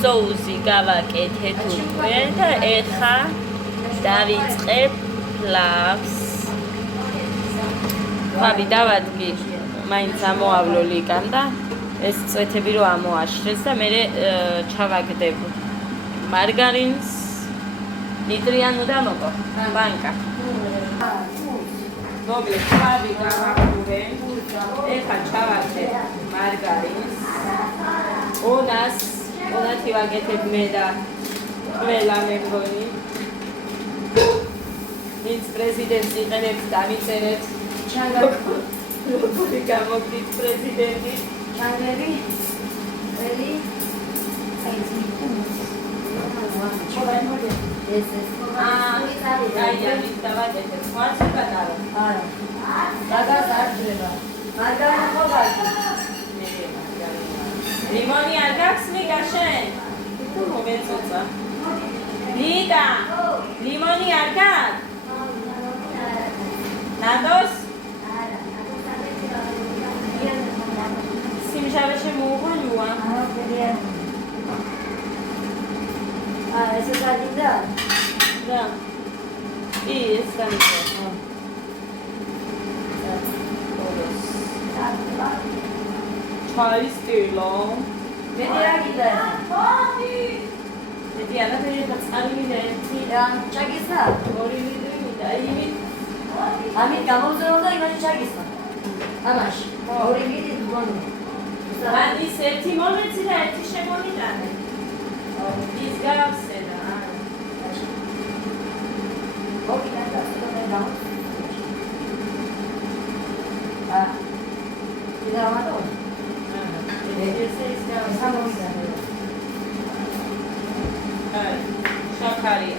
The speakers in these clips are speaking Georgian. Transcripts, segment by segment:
соуси გავაკეთეთ უკვე და ეხა დავიწყებ ფლავს. ხაბი დავადგი, მაინც ამოავლო ლიკან და ეს წვეთები რო ამოაშრეს და მე ჩავაგდებ მარგარინს. ნიტრიან უნდა მოკო ბანკა. მოკლედ ხაბი გავაყურე. ეხა ჩავაგდებ მარგარინს. ონათი ვაკეთებ მე და ყველა მეგონი. ვინც პრეზიდენტს იყენებს დამიწერეთ. როგორი გამოგვით პრეზიდენტი. ჩანგები. ველი. აი, დავაკეთებ. ხარცი გადავა. არა. დაგას არ ძრება. მარგარინა ხო გაქვს? ლიმონი არ გაქვს ლიკა შენ? თუ მომეწოცა. ლიკა, ლიმონი არ გაქვს? ნადოს? სიმშავეში მოუღონივა? ესე გადიდა? და. ეს გამიწევ. ჩაის სტილო. მე დაგიდა. მე დიახ, წარიმიდა ერთი. ჩაგისა? ორი მიდრიმიდა, იმით. ამით გამოვზრუნდა იმაში ჩაგისა. ამაში. ორი მიდი გონი. ის ერთი მომეცი და ერთი შემომიტანე. ის გავსენა. მოგიდა და სწორედ გამო. იდა ამატო. ეს სამომიდა. შაქარი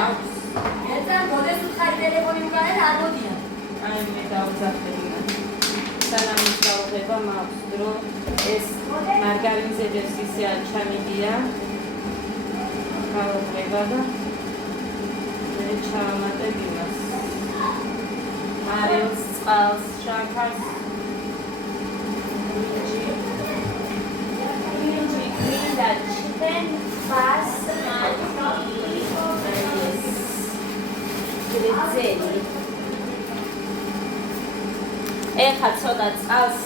აქვს. ეცა მოდეს უთხარი ტელეფონი უკან არ მოდია. აი მე დავზახდები. სანამ ისწავლება მაქვს დრო ეს მარგარინზე ისე არ ჩამიდია. გავუღება და მე ჩავამატებ იმას. მარილს, წყალს, შაქარს. და chicken basmati rice. ეხა ცოტა წყალს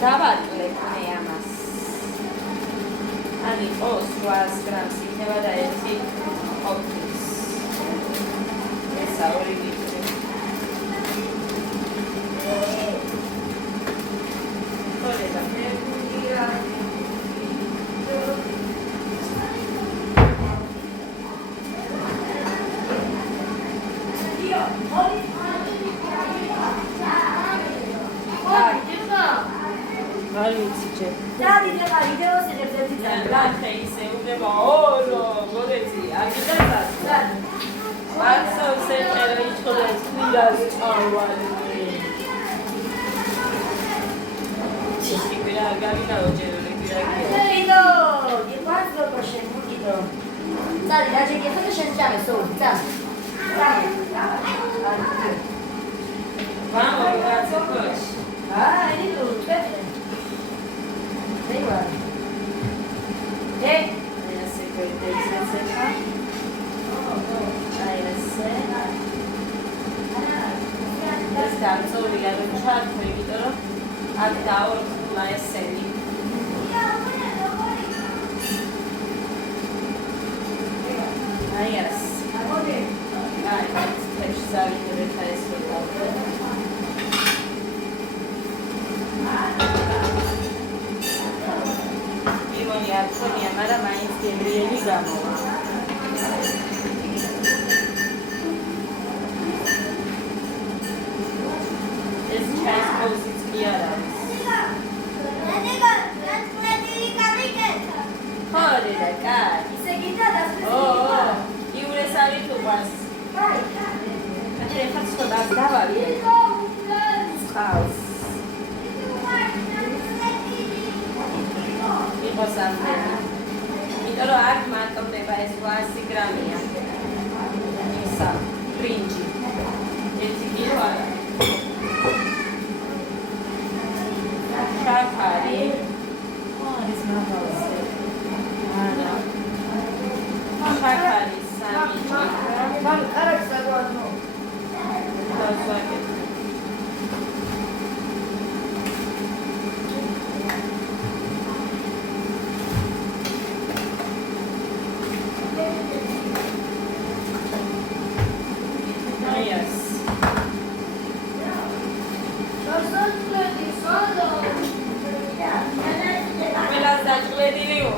დავატლებ მე ამას. არ იყოს 800 გრამს იქნება და ერთი ყოფნის. ესა ორი ლიტრი. ხოდა მე ვიგია არ ვიცი ჯერ. დადი ხა ვიდეოს იღებს და ნახე ისე უნდა ოლო გოდეცი აგიდებას. მაცოვსე წერა იჩხოდეთ კვირას წავალი. ჩიხი კვირა არ გავიდაო ჯერული კვირა გია. ვიდო, გიყვარს როგორ შემოგიდო. დადი რაჯეკი ხოდა შენ ჩამე სოული, წა. მამა გაცოქოშ. აი, ნუ წეთე. Igual. Ya sé que te seca. Ahí está. Está obligado a echar todo. Hasta ahora la escena. Ahí es. Ahí está. que dejar esto. Sonia, mara mais que ele gamma. Es chais coisas piadas. Pode dar, isso aqui tá das pessoas. E o restaurante tu vas. Aqui é fácil rodar da varia. House. იმიტომ რომ აქ მარტოვდება ეს 800 გრამია. ისა, ბრინჯი. 1 კილო არა. შაქარი. ეს მაგალითად.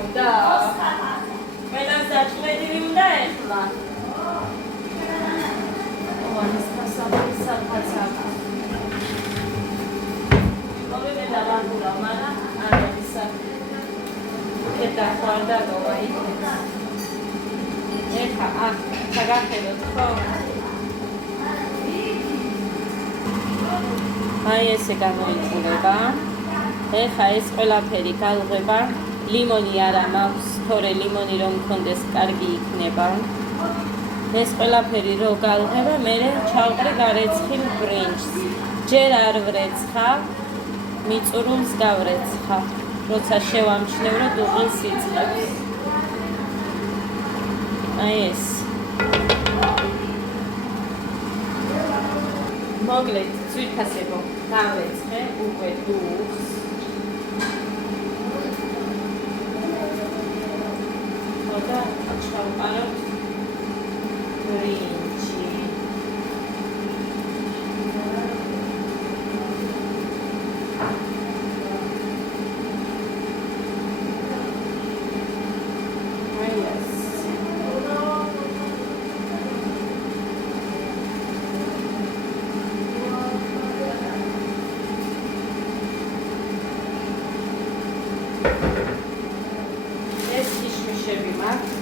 უნდა? ყველას დაჭმედილი უნდა ეხლა. ოღონდ სასაფრის საფაცაა. მოვიდე და ვაგურა, მაგრამ არ არის ეტა ხარდა გოვაი. ეხა ჩაგახედოთ ხო? აი ესე გამოიყურება. ეხა ეს ყველაფერი გალღება. ლიმონი არა მაქვს, თორე ლიმონი რომ მქონდეს კარგი იქნება. ეს ყველაფერი რო გალღება, მერე ჩავყრი გარეცხილ ბრინჯს. ჯერ არ ვრეცხავ, მიწურულს გავრეცხავ. როცა შევამჩნევ, რომ დუღილს იწყებს. აი ეს. მოკლედ, ძვირფასებო, გავეცხე უკვე დუღს. და ჩავყაროთ ბრინჯი. ეს კიშმიშები მაქვს.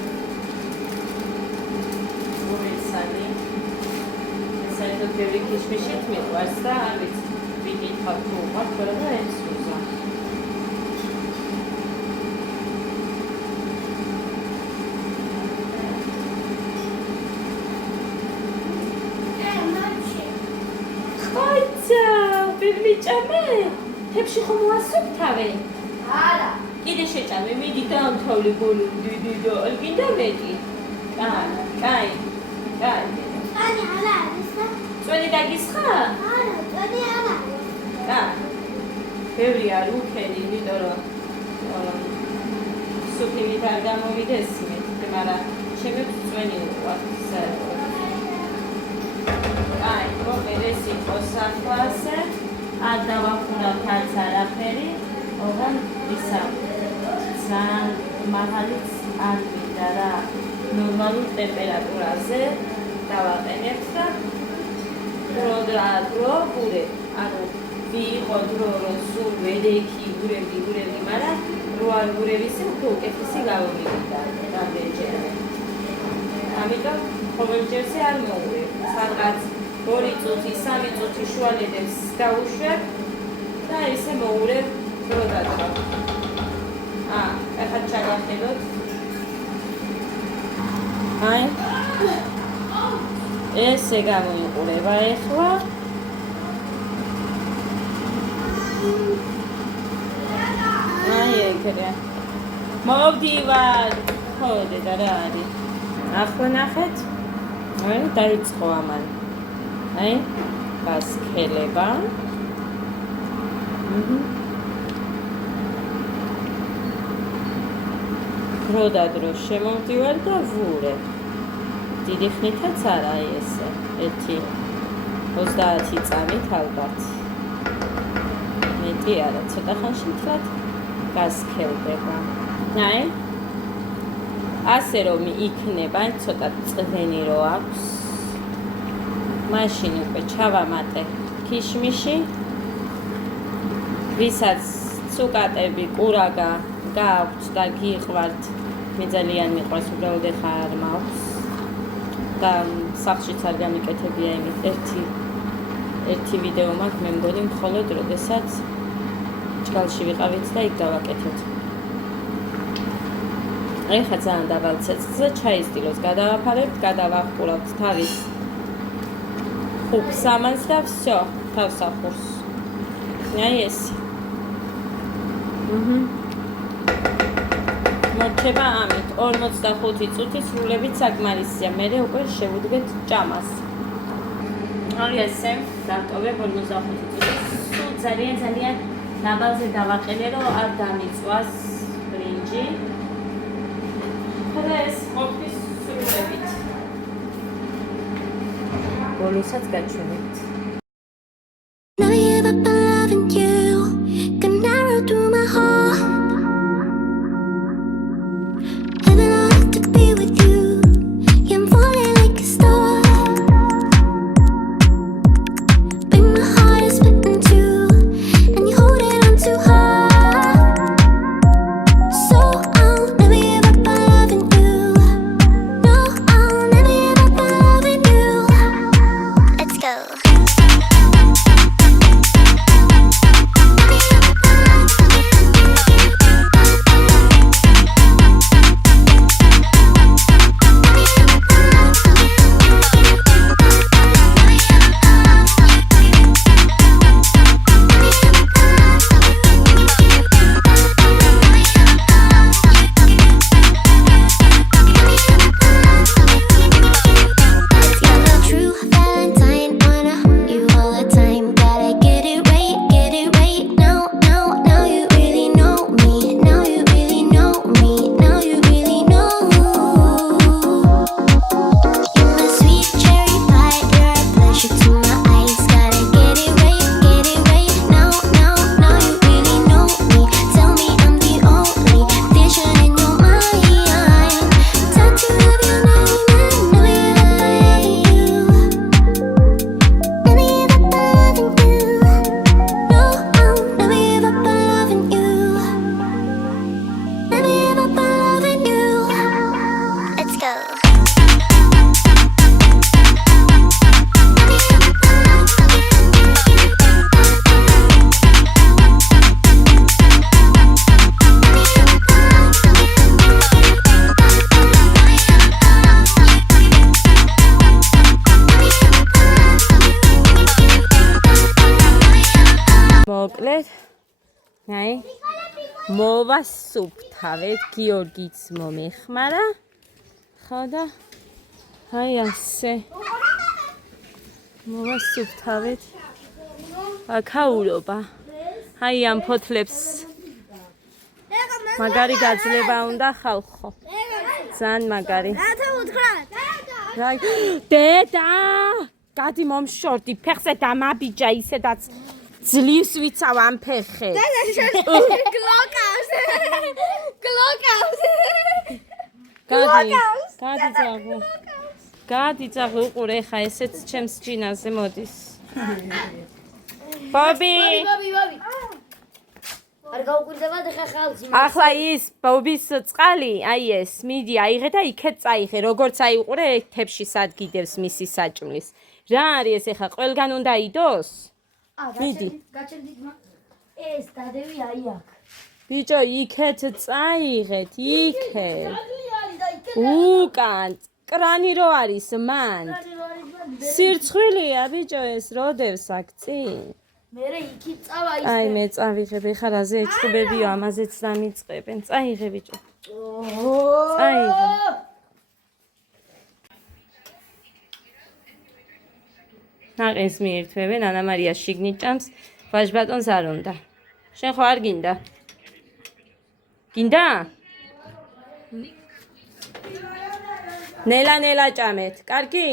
ბევრი კიშმიშით მიყვარს და არ ვიცი ვიკითხავ თუ უყვართ, მაგრამ ეს უზა. ხოიცა, ბიბლიჭამე? თებში ხომ უასუფთავე? არა. კიდე შეჭამე, მიდი დაამთავრე ბოლო დიდი და გინდა მეტი. კაი. Ani ala ისა? წვენი დაგისხა? არა, წვენი არ არის. ბევრი არ უქენი, იმიტომ რომ სუფივით არ გამოვიდეს მეთქე, მაგრამ შემექვს წვენი უყვართ საერთოდ. მოკლედ ეს იყოს ახლასე, არ დავახურავთ არც არაფერი, ოღონდ ისა ძალიან მაღალიც არ მინდა რა, ნორმალურ ტემპერატურაზე დავაყენებთ და დრო ვურებ, ანუ ვიყო დრო რომ სულ ვედექი ვურევდი, მაგრამ რო არ ვურევ ისე უფრო უკეთესი გავომივიდა რამდენჯერმე. ამიტომ ყოველჯერზე არ მოურევ, სადღაც 2 წუთი, 3 წუთი შუალედებს გავუშვებ და ისე მოურევ დრო და დრო. ეხლა ჩაგახედოთ. აი ესე გამოიყურება ეხლა. აი ეგრე. მოვდივარ. ხო, დედა რა არის? ახლა ნახეთ. აი დაიწყო ამან. აი გასქელება. დრო და დრო შემოვდივარ და ვურებ. დიდი ხნითაც არა ესე. 30 წამით ალბათ. მეტი არა, ცოტა ხანში თვათ გასქელდება. აი ასე რომ იქნება, ცოტა წვენი რო აქვს. მაშინ უკვე ჩავამატე ქიშმიში. ვისაც ცუკატები, კურაგა გააქვთ და გიყვართ, მე ძალიან მიყვარს, უბრალოდ ეხლა არ მაქვს. და სახლშიც არ გამიკეთებია იმით ერთი ვიდეო მაქვს, მე მგონი მხოლოდ როდესაც ჭგალში ვიყავით და იქ დავაკეთეთ. ეხლა ძალიან დაბალ ცეცხლზე ჩაის დილოს გადავაფარებთ, გადავახურავთ თავის ხუბს ამას და всё, თავს ახურს. აი ეს. მოჩება ამით 45 წუთი სრულებით საკმარისია, მერე უკვე შევუდგეთ ჭამას. აი ესე, დავტოვებ 45 წუთი. სულ ძალიან დაბალზე დავაყენე, რომ არ დამიწვას ბრინჯი. და ეს ყოფნის სრულებით. ბოლოსაც გაჩვენებთ. Now you've up been loving you, can narrow through my heart. აი მოვასუფთავეთ, გიორგიც მომეხმარა. ხო და აი ასე. მოვასუფთავეთ. აქაურობა. აი ამ ფოთლებს მაგარი გაძლება უნდა ხალხო. ძალიან მაგარი. რათა უთხრათ? დედა! გადი მომშორდი, ფეხზე დამაბიჯა ისედაც ძლივს ვიცავ ამ ფეხებს. გლოკავს. გადი ძაღლი უყურე ხა ესეც ჩემს ჯინაზე მოდის. ბობი! არ გაუკვირდება და ხალხს. ახლა ის ბობის წყალი, აი ეს, მიდი აიღე და იქეთ წაიღე, როგორც აიყურე ეთებში სადგიდებს მისი საჭმლის. რა არის ეს ახლა ყველგან უნდა იდოს? მიდი. გაჩერდით მაგ. ეს დადევი აი აქ. ბიჭო, იქეთ წაიღეთ, იქეთ. უკან, კრანი რო არის მან. სირცხვილია ბიჭო ეს როდევს აქ წინ. მერე იქით წავა ის. აი მე წავიღებ, ეხლა რაზე ეჭუბებიო, ამაზეც დამიწყებენ. წაიღე ბიჭო. წაიღე. ნაყენს მიირთმევენ, ანა მარია შიგნით ჭამს, ვაჟბატონს არ უნდა. შენ ხო არ გინდა? გინდა? ნელა ჭამეთ. კარგი?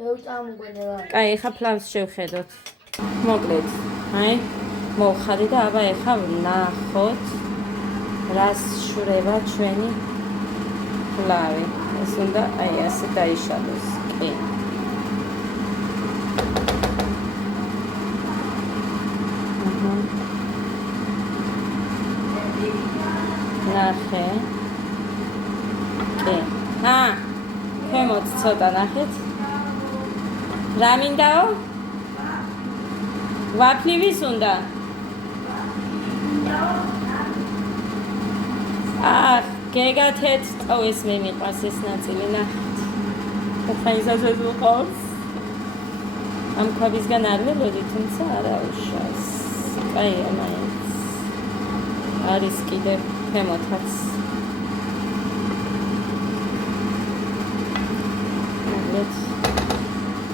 ვეუჭამუგენელა. კაი, ეხლა ფლავს შევხედოთ. მოკლედ, აი, მოვხარი და აბა ეხლა ვნახოთ, რას შვრება ჩვენი ფლავი. ეს უნდა აი ასე დაიშალოს. კი. ნახე. კი. ქვემოთ ცოტა ნახეთ. რა მინდაო? ვაფლივის უნდა? გეგათეთ ტყუეს მე მიყვარს ეს ნაწილი ნახეთ. ხა ისასაც ვიყავს. ამ ქვაბისგან არ ველოდი, თუმცა არა უშავს. კაი, მაინც. არის კიდე ქვემოთაც.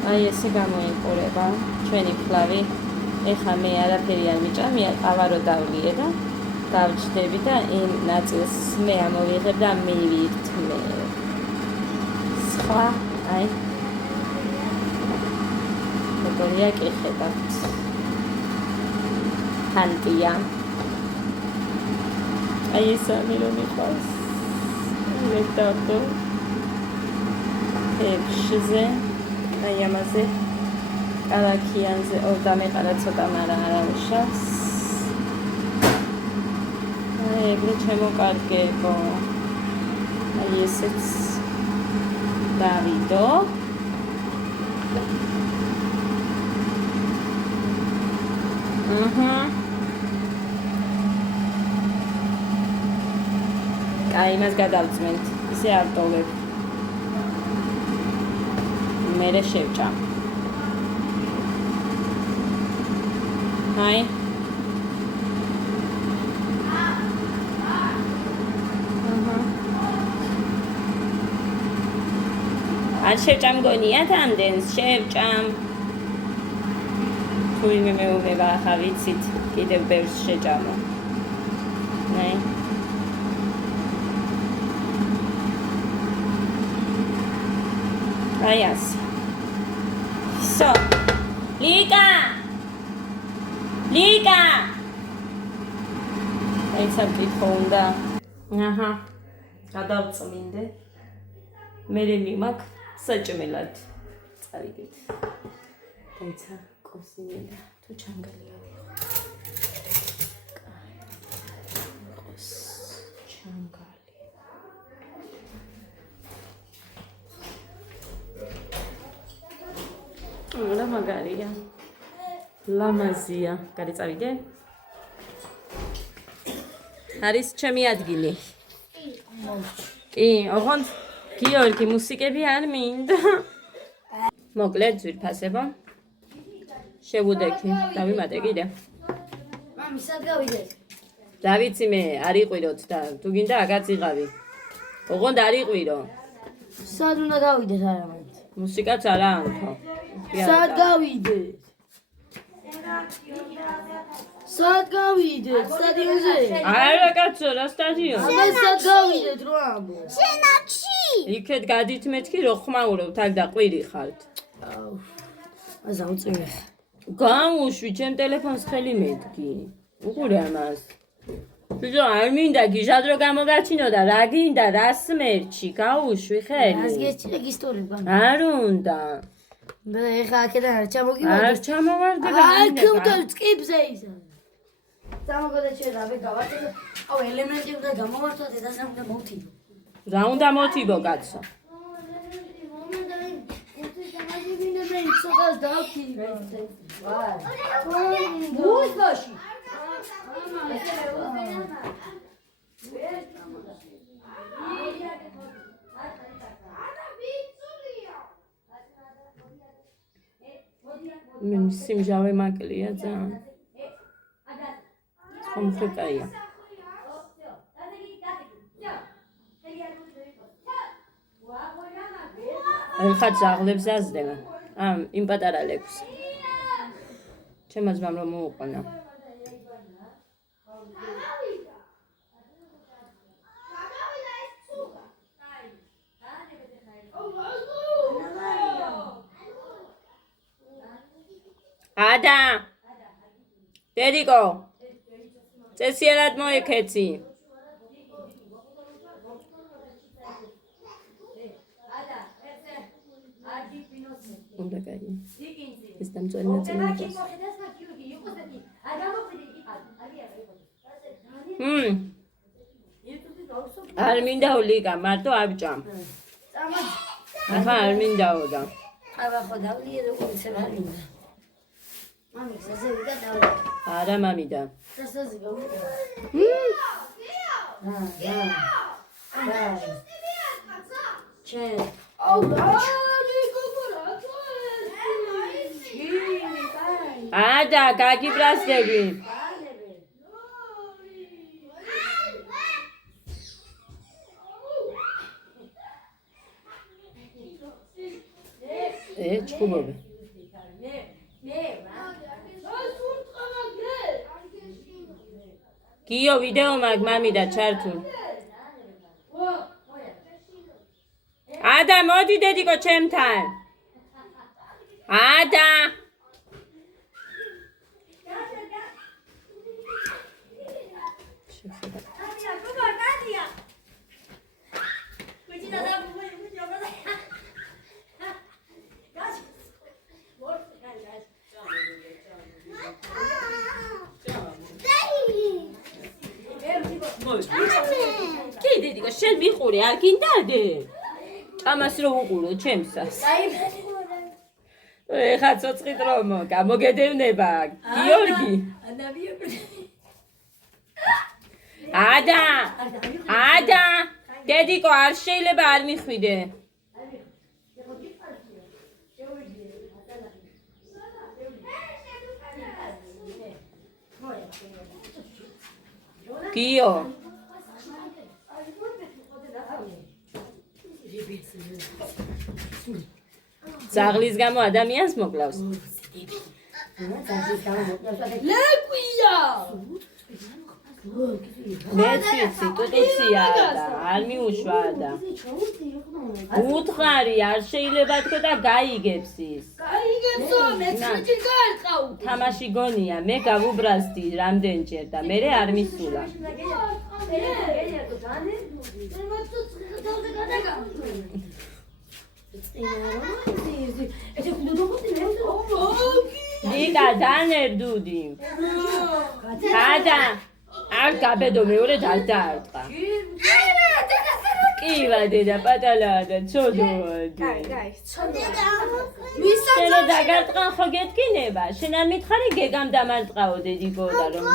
აი ესე გამოიყურება ჩვენი ფლავი. ეხლა მე არაფერი არ მიჭამია, ყავა დავლიე და დავჭდები და იმ ნაწილს მე ამოვიღებ და მივირთმე. სხვა, აი. როგორია კი ხედავთ. ხანტია. აი ეს ამი რომ მიყვარს. ლეტავდო. ეფშზე. აი ამაზე კალაკიანზე და მეყარა ცოტა მარა არა უშავს. აი ეგრე შემოკარგებო. აი ესეც დავიდო. კაი, იმას გადავწმენთ. ისე არ ტოვებ. მერე შევჭამ. აი. არ შევჭამ გონიათ ამდენს, შევჭამ. თუ იმე მეუბნება ახლა ვიცით, კიდევ ბევრს შეჭამო. აი. აი ასე. So, Lika! აი საკითხო უნდა. აჰა. გადავწმინდე. მე მიმაქ საჭმელად. წავიდეთ. დაიცა კოსინელა თუ ჩანგალია ვიღო. კოს ჩანგალი. რა მაგარია. ლამაზია. კარი წავიდე. არის ჩემი ადგილი. კი, ოღონდ გიორგი მუსიკები არ მინდა. მოკლედ ძვირფასებო. შევუდექი. დავიმატე კიდე. მამი, სად გავიდეთ? რა ვიცი მე არ იყვიროთ და თუ გინდა აგაც იღავი ოღონდ არ იყვირო სად უნდა გავიდეთ არა მაინც მუსიკაც არა ანთო სად გავიდეთ სად გავიდეთ სტადიონზე არა კაცო რა სტადიონი აბა სად გავიდეთ რა ამბო შენაკში. იქეთ გადით მეთქი რო ხმაურობთ აქ და ყვირი ხართ აზა უწევი გამუშვი ჩემ ტელეფონს ხელი მეთქი უყურე ამას ბიჭო არ მინდა გიჟად რო გამოგაჩინო და რა გინდა რა სმერჩი გაუშვი ხელი ას გეჭირე გისტორებ გან არ უნდა და ეხა აქედან არ ჩამოგივარდი არ ჩამოვარდება აქ უნდა წკიბზე ისა წამოგოდა შეიძლება ვე გავარდე აუ ელემენტი უნდა გამოვართო დედასთან უნდა მოვთიბო რა უნდა მოთიბო კაცო სოხას დავთიბო გუს ბაში მე სიმჟავე მაკლია ძალიან ხომხეკაია ეხა ძაღლებს აზდება იმ პატარა ლექს ჩემს მამ რომ მოუყვანა ადა დედიკო წესიერად მოიქეცი უნდა გაიგე ეს დამწვარი ნაწილი არ მინდაო ლიკა მარტო აბჭამ ახლა არ მინდაო და აბა ხო დავლიე როგორც არ მინდა მამის ასე ვიდა და არა მამიდა დასაზე გავიდა ჩე ადა გაგიბრასდები ჩხუბობე გიო ვიდეო მაგ მამიდა ჩართულ ადა მოდი დედიკო ჩემთან ადა კი დედიკო შენ მიყურე არ გინდადე ჭამას რო უყურო ჩემსას ეხა ცოცხი დრომ გამოგედევნება გიორგი ადა დედიკო არ შეიძლება არ მიხვიდე გიო ძაღლის გამო ადამიანს მოკლავს ლეკვია მეც ვიცი ტუტუცია და არ მიუშვა და უთხარი არ შეიძლება თქო და გაიგებს ის გაიგებსო მეც მიჭი გაერყავ თამაში გონია მე გავუბრაზდი რამდენჯერ და მე არ მისულა დიკა დანერდუდი ადა არ გაბედო მეორედ არ დაარტყა კი ვადედა პატალა და ცოდოდი შენ დაგარტყა ხო გეტკინება შენ არ მითხარი გეგამ დამარტყაო დედიკო და რომ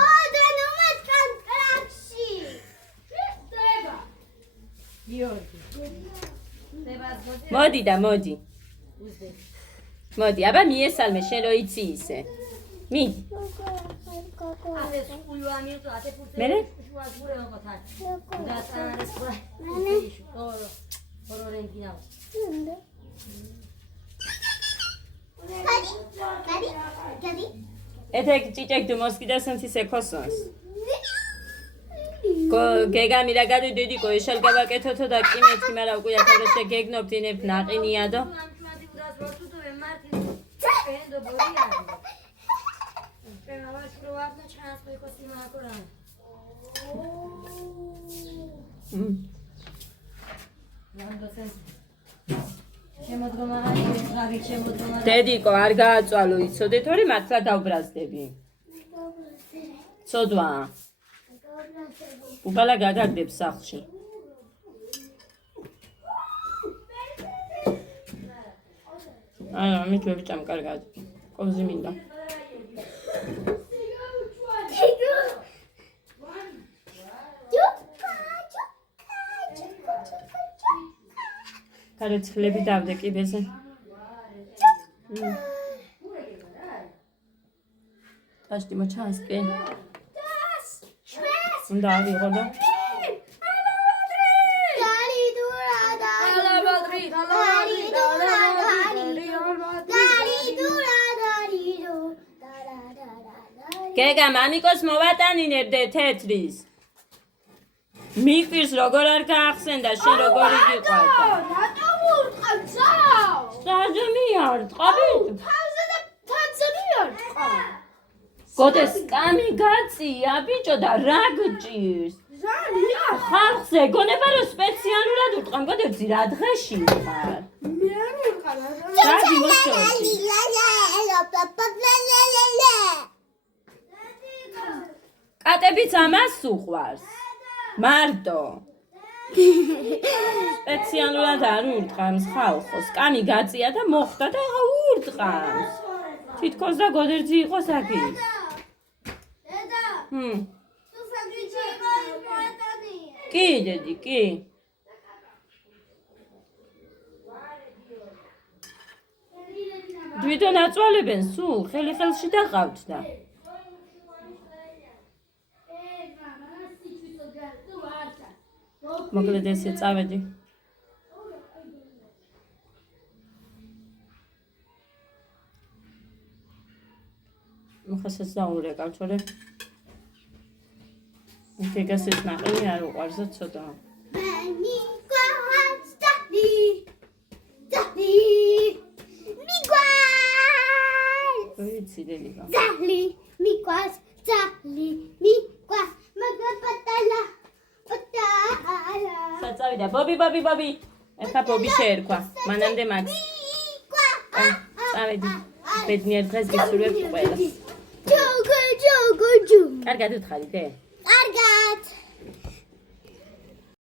მოდი და მოდი მოდი აბა მიესალმე შენ რო იცი ისე მიდი ათე სულ ამიუტო ათე ფურცე მერე? შუა გურე ოთარ და წანარის ყურა ორო რენგინა ეთეკ ჭიჭეკ დუ მოსკიდა სენთის ეკოსონს გეგა მირა გადი დიდი კოიშალ გავაკეთოთო და კი მეთქი მაგრამ უკვე ათერეშე გეგნობ დინებ ნაყინიადო ამჩმადი უდას როთუდო ემართი პენდო ბორია პენა ვაშურო ვაბნა ჩანს პეკოსი მაკორა ნამდვილად შემოდგომა არის ღარი შემოდგომა დედიკო არ გააწვალო იცოდე თორე მართლა დავბრაზდები ცოდვა უბალა გაგარდებს სახლში აი მე ვიჭამ კარგად ყოზი მინდა კარეცხლები დავდე კიბეზე ტაშტი მოჩანს კი უნდა ავიღო და გეგა მამიკოს მოვატანინებდე თეთრის მიკვირს როგორ არ გაახსენდა შენ როგორ იგიყვარდა რატომ ურყავ ძავს? საჯემი არ ტყავით თავზე და თაცზე მიარწყა. გოდეს კამი გაწია ბიჭო და რა გჭირს ზალია. ხალხზე გონება რომ სპეციალურად უტყამ გოდეცი რა დღეში ხარ მე არ ურყავ. გადი მოსწორდი კატებიც ამას უყვარს მარტო სპეციალურად არ ურტყამს ხალხოს კამი გაწია და მოხდა და ახლა ურტყამს თითქოს და გოდერძი იყოს აქის დედა, თუ სანდვიჩი იყო მოეტანია. კი დედი კი თვითონ აწვალებენ სულ ხელი ხელში დაყავთ და მოკლედ ესე წავედი მოხასაც დაურეკავ თორე გეგასაც ნაყინი არ უყვარს და ცოტა ვიცი დედიკა საწავიდა ბობი ეხა ბობი შეერქვა მანამდე მაქს წავედი ბედნიერ დღეს გისურვებთ ყველას კარგად უთხარი დე კარგად.